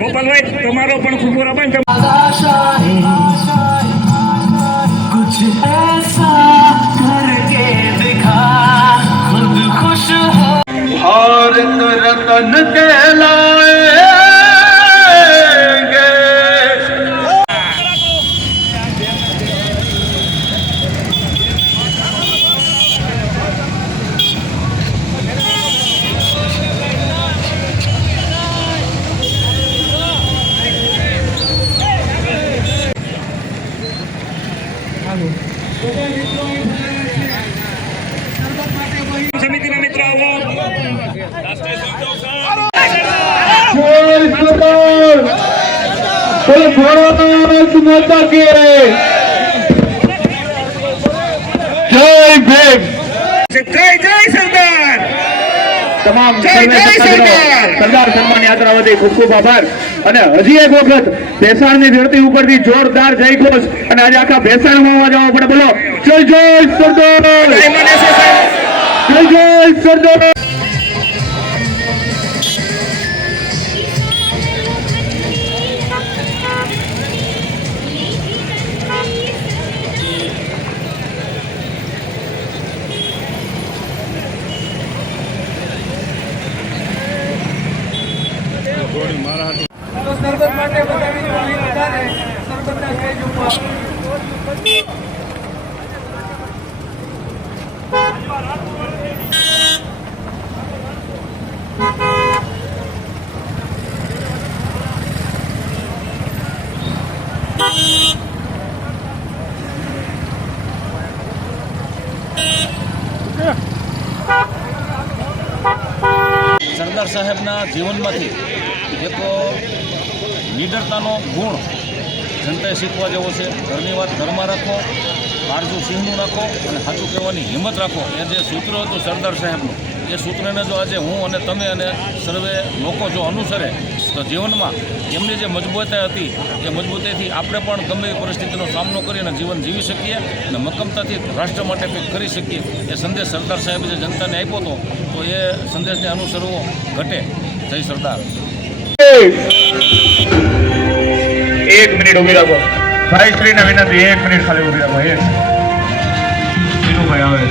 ગોપાલભાઈ તમારો પણ ખૂબ આભાર। कुछ ऐसा करके दिखा खुद खुश हो भारत रत्न कहलाएंगे। સમિતિના મિત્રો આવો। भारत माता की जय भीम। જય જય સરદાર। તમામ સરદાર સન્માન યાત્રા વતી ખૂબ ખૂબ આભાર। અને હજી એક વખત ભેસાણની ધરતી ઉપરથી જોરદાર જય ઘોષ અને આજે આખા ભેસાણમાં અવાજ આવવો પડે। બોલો જય જય સરદાર, જય જય સરદાર। સરબત માટે બધા મિત્રો અહીં વધારે સરબતના સ્ટેજ ઉપર સરદાર સાહેબના જીવનમાંથી એક નીડરતાનો ગુણ જનતાએ શીખવા જેવો છે। ઘરની વાત ઘરમાં રાખો, કાળજું સિંહનું રાખો અને સાચું કહેવાની હિંમત રાખો, એ જે સૂત્ર હતું સરદાર સાહેબનું, એ સૂત્રને જો આજે હું અને તમે અને સર્વે લોકો જો અનુસરે તો જીવનમાં એમની જે મજબૂતાઈ હતી એ મજબૂતાઈથી આપણે પણ ગમે એવી પરિસ્થિતિનો સામનો કરીને જીવન જીવી શકીએ અને મક્કમતાથી રાષ્ટ્ર માટે કંઈક કરી શકીએ। એ સંદેશ સરદાર સાહેબે જે જનતાને આપ્યો હતો તો એ સંદેશને અનુસરવો ઘટે। જય સરદાર। एक मिनिट उभी राखो भाई श्री ने विनंती, एक मिनिट खाली उभी राखो। एक भाई आवे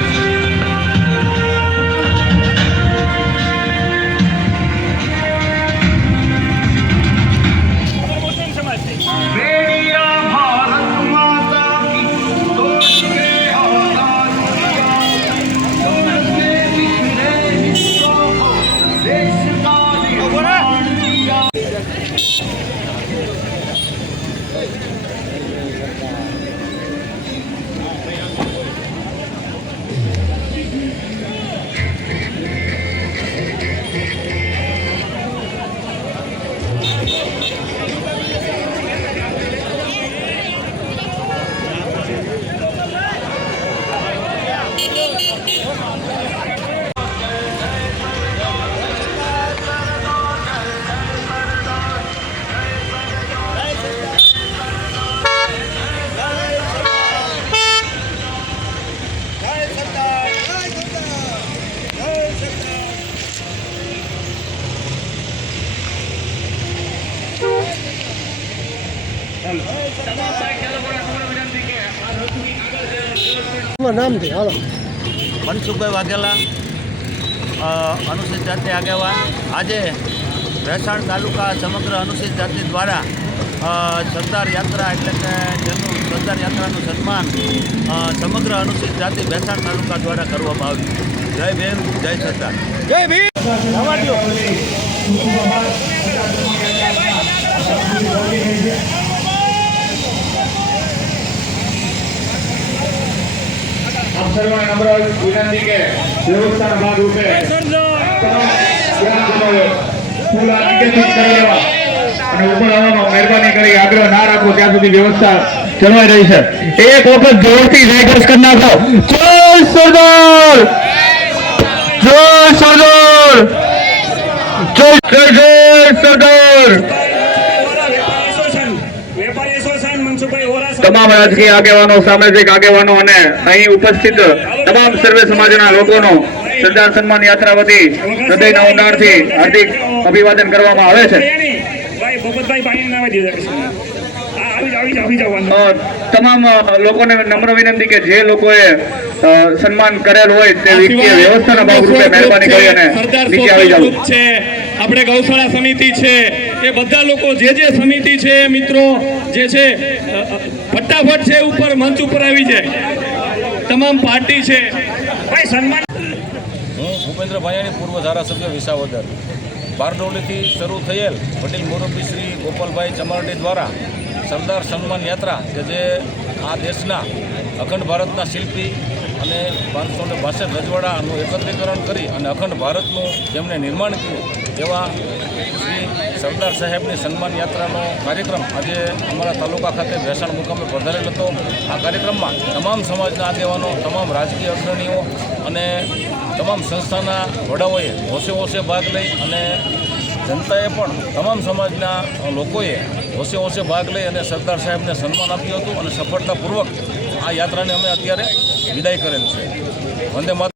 નામથી હાલો। મનસુખભાઈ વાઘેલા, અનુસૂચિત જાતિ આગેવાન। આજે ભેસાણ તાલુકા સમગ્ર અનુસૂચિત જાતિ દ્વારા સરદાર યાત્રા એટલે કે જેનું સરદાર યાત્રાનું સન્માન સમગ્ર અનુસૂચિત જાતિ ભેસાણ તાલુકા દ્વારા કરવામાં આવ્યું। જય ભીમ, જય સરદાર, જય ભીમ। आप सर्वांना नम्र विनंती के व्यवस्था भाग रूपे फूल निकेतित કરી લેવા અને ઉપર આવવાનો મહેરબાની કરી આગ્રહ ના રાખો ત્યાં સુધી વ્યવસ્થા જળવાઈ રહી છે। એક વખત જોરથી જયઘોષ કરી નાખો। જય સરદાર, જય સરદાર, જય જય સરદાર। તમામ રાજકીય આગેવાનો, સામાજિક આગેવાનો અને અહીં ઉપસ્થિત તમામ સર્વે સમાજના લોકોનો સરદાર સન્માન યાત્રા વતી હૃદયના ઊંડાણથી હાર્દિક અભિવાદન કરવામાં આવે છે. ભાઈ ભગતભાઈ પાણી ના આવી દીધા. આવી જાવ. તમામ લોકોને નમ્ર વિનંતી કે જે લોકોએ સન્માન કરેલ હોય તે વ્યક્તિએ વ્યવસ્થાના ભાગરૂપે મહેરબાની કરી અને નીચે આવી જાવ. છે આપણે ગૌશાળા સમિતિ છે એ બધા લોકો જે સમિતિ છે મિત્રો જે છે ફટાફટ છે ઉપર મંચ ઉપર આવી જાય. તમામ પાર્ટી છે. ભાઈ સન્માન. હું ભૂપેન્દ્ર ભાયાણી, પૂર્વ ધારાસભ્ય વિસાવદર. બારડોલીથી શરૂ થયેલ વડીલ મુરબ્બી શ્રી ગોપાલભાઈ ચમારડી દ્વારા સરદાર સન્માન યાત્રા કે જે આ દેશના અખંડ ભારતના શિલ્પી અને 562 રજવાડાનું એકત્રીકરણ કરી અને અખંડ ભારતનું જેમણે નિર્માણ કર્યું એવા શ્રી સરદાર સાહેબની સન્માન યાત્રાનો કાર્યક્રમ આજે અમારા તાલુકા ખાતે ભેસાણ મુકામે પધારેલ હતો. આ કાર્યક્રમમાં તમામ સમાજના આગેવાનો, તમામ રાજકીય અગ્રણીઓ અને તમામ સંસ્થાના વડાઓએ હોશે ભાગ લઈ અને જનતાએ પણ તમામ સમાજના લોકોએ હોશે ભાગ લઈ અને સરદાર સાહેબને સન્માન આપ્યું હતું અને સફળતાપૂર્વક આ યાત્રાને અમે અત્યારે વિદાય કરેલ છે. વંદે માતરમ.